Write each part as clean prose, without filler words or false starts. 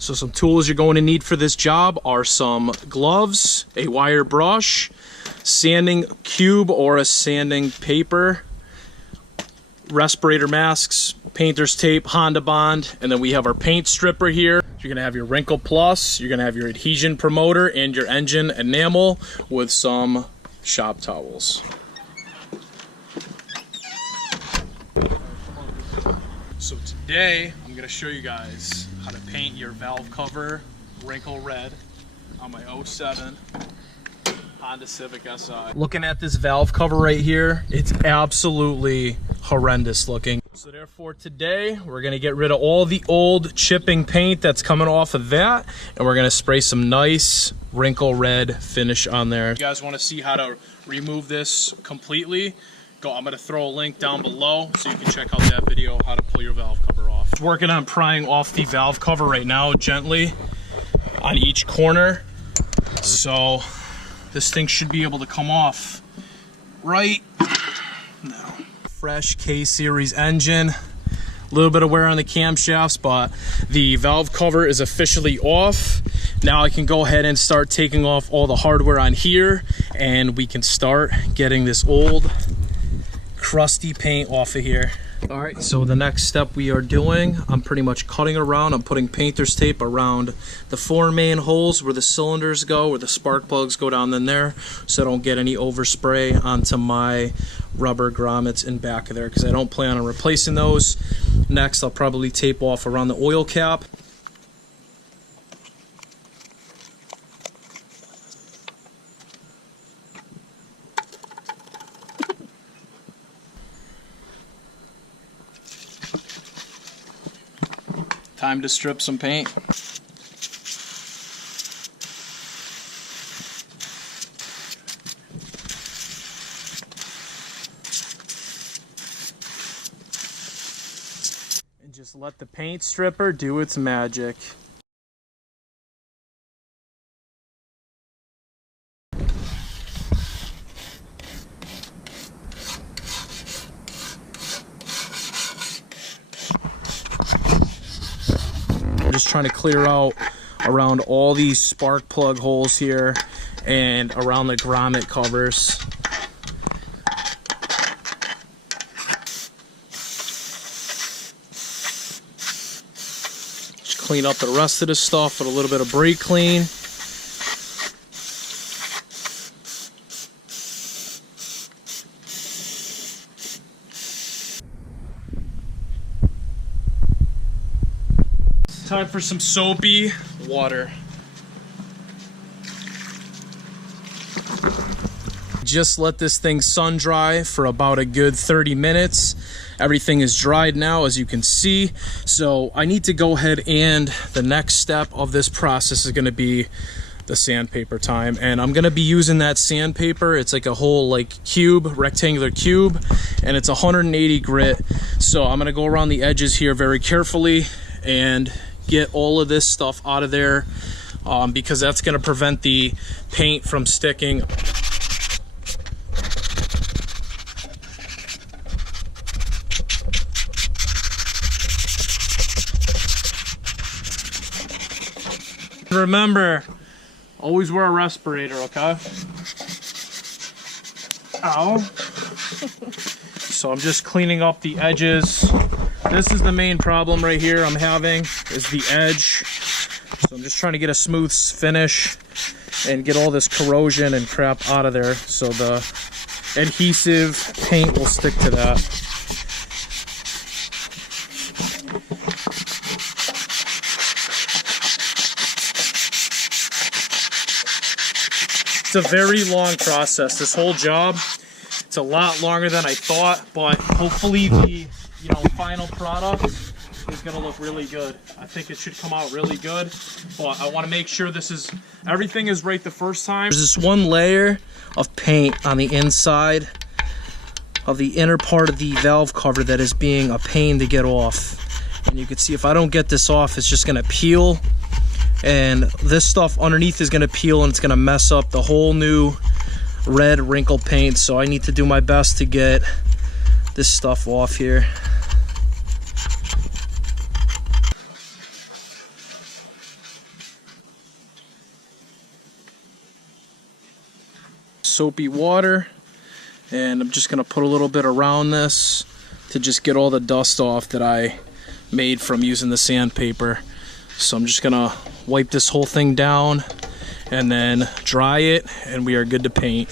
So some tools you're going to need for this job are some gloves, a wire brush, sanding cube or a sanding paper, respirator masks, painter's tape, Honda Bond, and then we have our paint stripper here. You're gonna have your Wrinkle Plus, you're gonna have your adhesion promoter and your engine enamel with some shop towels. So today, I'm gonna show you guys how to paint your valve cover Wrinkle Red on my 07 Honda Civic Si. Looking at this valve cover right here, it's absolutely horrendous looking. So therefore today, we're gonna get rid of all the old chipping paint that's coming off of that, and we're gonna spray some nice Wrinkle Red finish on there. If you guys wanna see how to remove this completely, I'm gonna throw a link down below so you can check out that video, how to pull your valve cover off. Working on prying off the valve cover right now, gently on each corner. So this thing should be able to come off right now. Fresh K-Series engine, a little bit of wear on the camshafts, but the valve cover is officially off. Now I can go ahead and start taking off all the hardware on here, and we can start getting this old crusty paint off of here. All right, so the next step we are doing, I'm pretty much cutting around. I'm putting painter's tape around the 4 main holes where the cylinders go, where the spark plugs go down in there, so I don't get any overspray onto my rubber grommets in back of there, because I don't plan on replacing those. Next, I'll probably tape off around the oil cap. Time to strip some paint. And just let the paint stripper do its magic. Just trying to clear out around all these spark plug holes here and around the grommet covers. Just clean up the rest of the stuff with a little bit of brake clean. Time for some soapy water. Just let this thing sun dry for about a good 30 minutes. Everything is dried now, as you can see. So I need to go ahead, and the next step of this process is gonna be the sandpaper time. And I'm gonna be using that sandpaper. It's like a whole rectangular cube, and it's 180 grit. So I'm gonna go around the edges here very carefully and get all of this stuff out of there, because that's going to prevent the paint from sticking. Remember, always wear a respirator, okay? Ow. So I'm just cleaning up the edges. This is the main problem right here I'm having, is the edge. So I'm just trying to get a smooth finish and get all this corrosion and crap out of there, so the adhesive paint will stick to that. It's a very long process, this whole job. It's a lot longer than I thought, but hopefully the final product is gonna look really good. I think it should come out really good, but I want to make sure everything is right the first time. There's this one layer of paint on the inside of the inner part of the valve cover that is being a pain to get off. And you can see if I don't get this off, it's just gonna peel, and this stuff underneath is gonna peel, and it's gonna mess up the whole new red wrinkle paint. So I need to do my best to get this stuff off here. soapy water, and I'm just gonna put a little bit around this to just get all the dust off that I made from using the sandpaper. So I'm just gonna wipe this whole thing down and then dry it, and we are good to paint.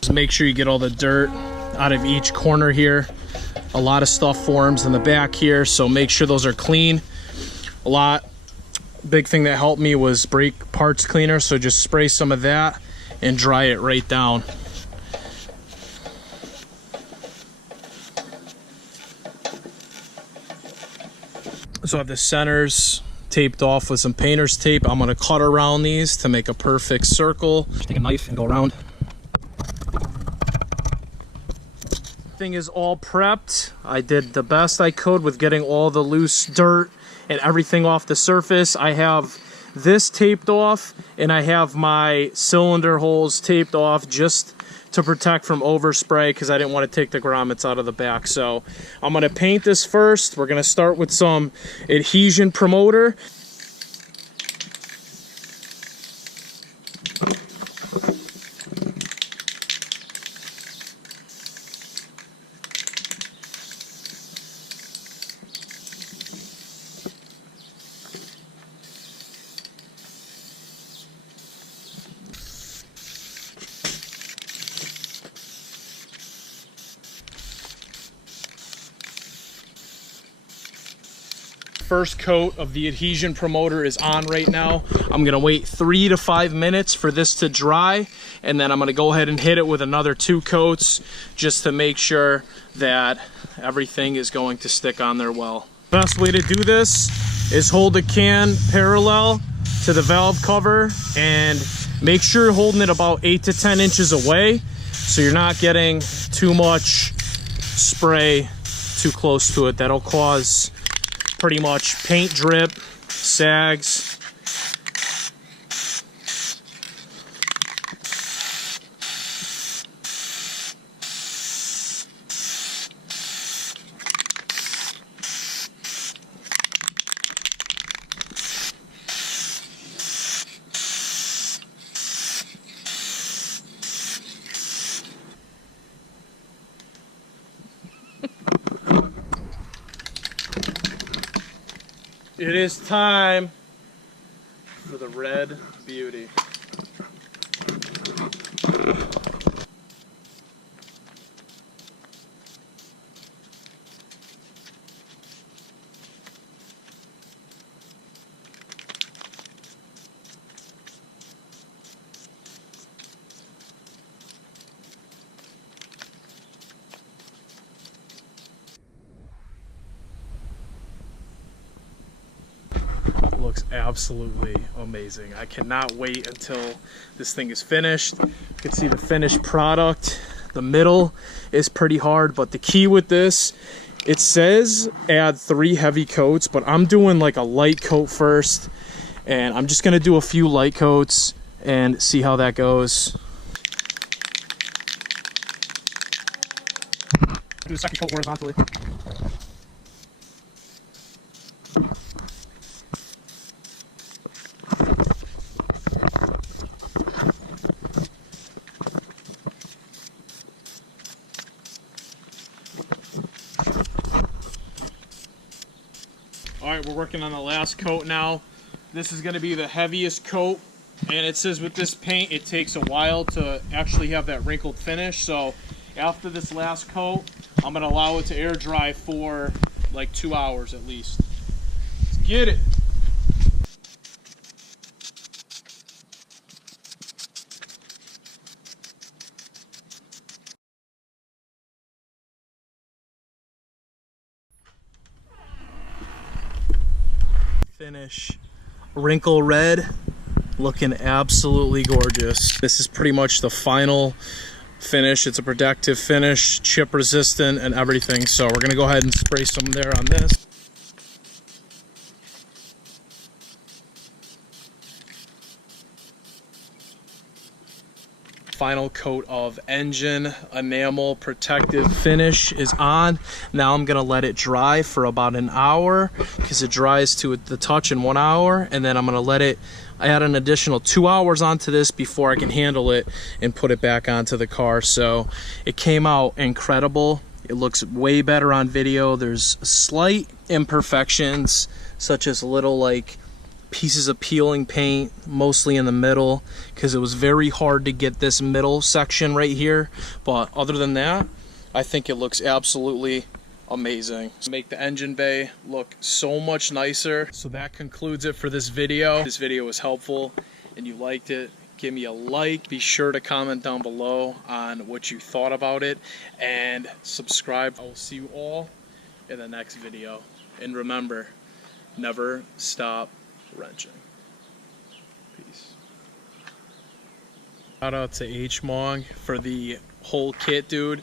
Just make sure you get all the dirt out of each corner here. A lot of stuff forms in the back here, so make sure those are clean. Big thing that helped me was brake parts cleaner, so just spray some of that and dry it right down. So I have the centers taped off with some painter's tape. I'm gonna cut around these to make a perfect circle. Just take a knife and go around. Thing is all prepped. I did the best I could with getting all the loose dirt and everything off the surface. I have this taped off, and I have my cylinder holes taped off just to protect from overspray, because I didn't want to take the grommets out of the back. So I'm going to paint this first. We're going to start with some adhesion promoter. First coat of the adhesion promoter is on right now. I'm gonna wait 3 to 5 minutes for this to dry, and then I'm gonna go ahead and hit it with another 2 coats just to make sure that everything is going to stick on there well. Best way to do this is hold the can parallel to the valve cover, and make sure you're holding it about 8 to 10 inches away so you're not getting too much spray too close to it. That'll cause pretty much paint drip, sags. It is time for the red beauty. Looks absolutely amazing. I cannot wait until this thing is finished. You can see the finished product. The middle is pretty hard, but the key with this, it says add 3 heavy coats, but I'm doing like a light coat first, and I'm just gonna do a few light coats and see how that goes. Do the second coat horizontally. All right, we're working on the last coat now. This is gonna be the heaviest coat, and it says with this paint, it takes a while to actually have that wrinkled finish. So after this last coat, I'm gonna allow it to air dry for like 2 hours at least. Let's get it. Finish Wrinkle Red, looking absolutely gorgeous. This is pretty much the final finish. It's a protective finish, chip resistant and everything. So we're gonna go ahead and spray some there on this. Final coat of engine enamel protective finish is on. Now I'm gonna let it dry for about an hour, because it dries to the touch in 1 hour, and then I'm gonna let it add an additional 2 hours onto this before I can handle it and put it back onto the car. So it came out incredible. It looks way better on video. There's slight imperfections, such as little like pieces of peeling paint, mostly in the middle, because it was very hard to get this middle section right here. But other than that, I think it looks absolutely amazing. Make the engine bay look so much nicer. So that concludes it for this video. This video was helpful and you liked it, give me a like. Be sure to comment down below on what you thought about it, and subscribe. I will see you all in the next video. And remember, never stop wrenching. Peace. Shout out to H-Mong for the whole kit, dude.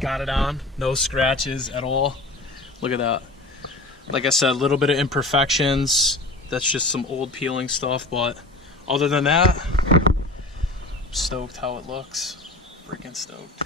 Got it on, no scratches at all. Look at that. Like I said, a little bit of imperfections. That's just some old peeling stuff, but other than that, I'm stoked how it looks. Freaking stoked.